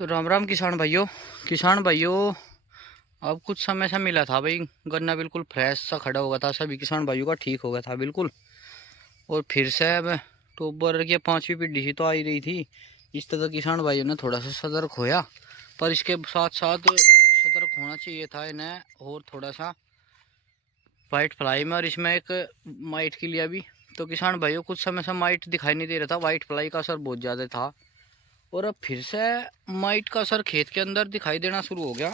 तो राम राम किसान भाइयों। अब कुछ समय से मिला था भाई, गन्ना बिल्कुल फ्रेश सा खड़ा हो गया था, सभी किसान भाइयों का ठीक हो गया था बिल्कुल। और फिर से अब अक्टूबर की 5वीं पीढ़ी ही तो आ ही रही थी। इस तरह किसान भाइयों ने थोड़ा सा सतर्क होया, पर इसके साथ साथ सतर्क होना चाहिए था इन्हें और थोड़ा सा वाइट फ्लाई में, और इसमें एक माइट के लिए भी। तो किसान भाइयों कुछ समय से माइट दिखाई नहीं दे रहा था, वाइट फ्लाई का असर बहुत ज़्यादा था। और अब फिर से माइट का असर खेत के अंदर दिखाई देना शुरू हो गया।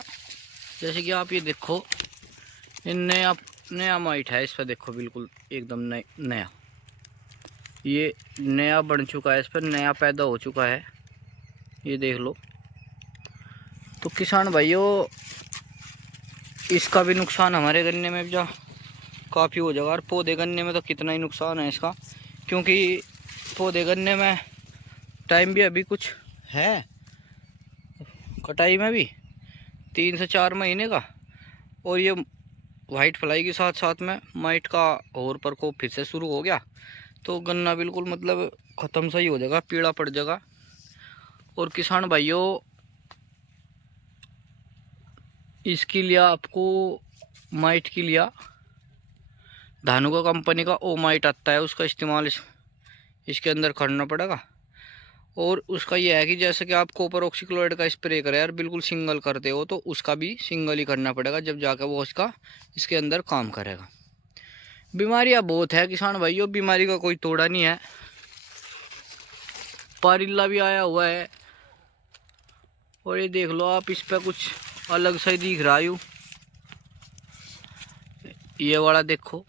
जैसे कि आप ये देखो, नया नया माइट है इस पर, देखो बिल्कुल एकदम नया, ये नया बन चुका है, इस पर नया पैदा हो चुका है, ये देख लो। तो किसान भाइयों इसका भी नुकसान हमारे गन्ने में भी काफ़ी हो जाएगा, और पौधे गन्ने में तो कितना ही नुकसान है इसका, क्योंकि पौधे गन्ने में टाइम भी अभी कुछ है, कटाई में भी 3 से 4 महीने का। और ये वाइट फ्लाई के साथ साथ में माइट का और प्रकोप फिर से शुरू हो गया, तो गन्ना बिल्कुल मतलब ख़त्म सा ही हो जाएगा, पीला पड़ जाएगा। और किसान भाइयों इसके लिए आपको माइट के लिए धानु का कंपनी का ओ माइट आता है, उसका इस्तेमाल इसके अंदर करना पड़ेगा। और उसका ये है कि जैसे कि आप कॉपर ऑक्सीक्लोराइड का स्प्रे करें यार, बिल्कुल सिंगल करते हो, तो उसका भी सिंगल ही करना पड़ेगा, जब जाकर वो उसका इसके अंदर काम करेगा। बीमारियां बहुत है किसान भाइयों, बीमारी का कोई तोड़ा नहीं है। पारिल्ला भी आया हुआ है, और ये देख लो आप, इस पर कुछ अलग सा ही दिख रहा है। ये वाला देखो,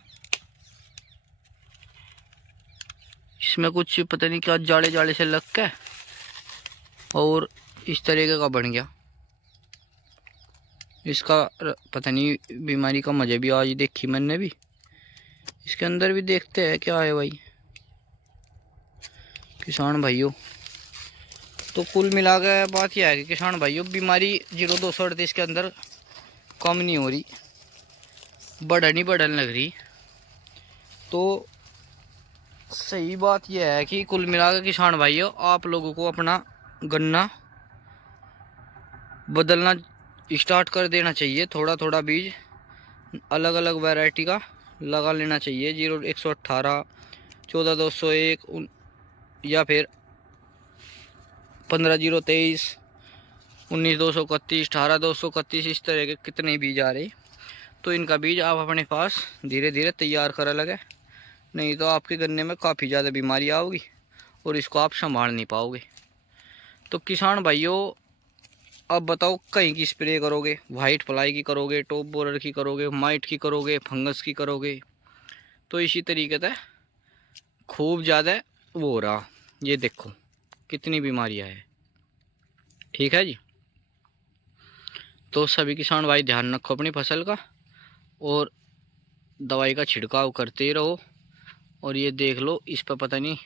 इसमें कुछ पता नहीं क्या जाड़े जाड़े से लग के और इस तरीके का बन गया। इसका पता नहीं बीमारी का मजे भी आज देखी मैंने भी। इसके अंदर भी देखते हैं क्या है भाई किसान भाइयों। तो कुल मिला के बात यह है कि किसान भाइयों बीमारी 0238 के अंदर कम नहीं हो रही, बढ़ने लग रही। तो सही बात यह है कि कुल मिला के किसान भाइयों आप लोगों को अपना गन्ना बदलना स्टार्ट कर देना चाहिए। थोड़ा थोड़ा बीज अलग अलग वैरायटी का लगा लेना चाहिए, 0118, 14201 या फिर 15023, 19231, 18231, इस तरह के कितने बीज आ रहे। तो इनका बीज आप अपने पास धीरे धीरे तैयार कर लगे, नहीं तो आपके गन्ने में काफ़ी ज़्यादा बीमारी आओगी और इसको आप संभाल नहीं पाओगे। तो किसान भाइयों अब बताओ कहीं की स्प्रे करोगे, वाइट फ्लाई की करोगे, टॉप बोरर की करोगे, माइट की करोगे, फंगस की करोगे, तो इसी तरीके से खूब ज़्यादा वो हो रहा। ये देखो कितनी बीमारियां है, ठीक है जी। तो सभी किसान भाई ध्यान रखो अपनी फसल का, और दवाई का छिड़काव करते ही रहो। और ये देख लो इस पर पता नहीं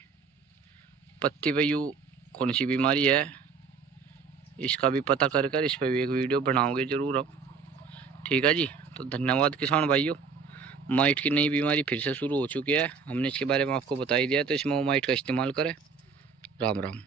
पत्ती पे यू कौन सी बीमारी है, इसका भी पता कर इस पर भी एक वीडियो बनाओगे ज़रूर हम, ठीक है जी। तो धन्यवाद किसान भाइयों। माइट की नई बीमारी फिर से शुरू हो चुकी है, हमने इसके बारे में आपको बता ही दिया, तो इसमें वो माइट का इस्तेमाल करें। राम राम।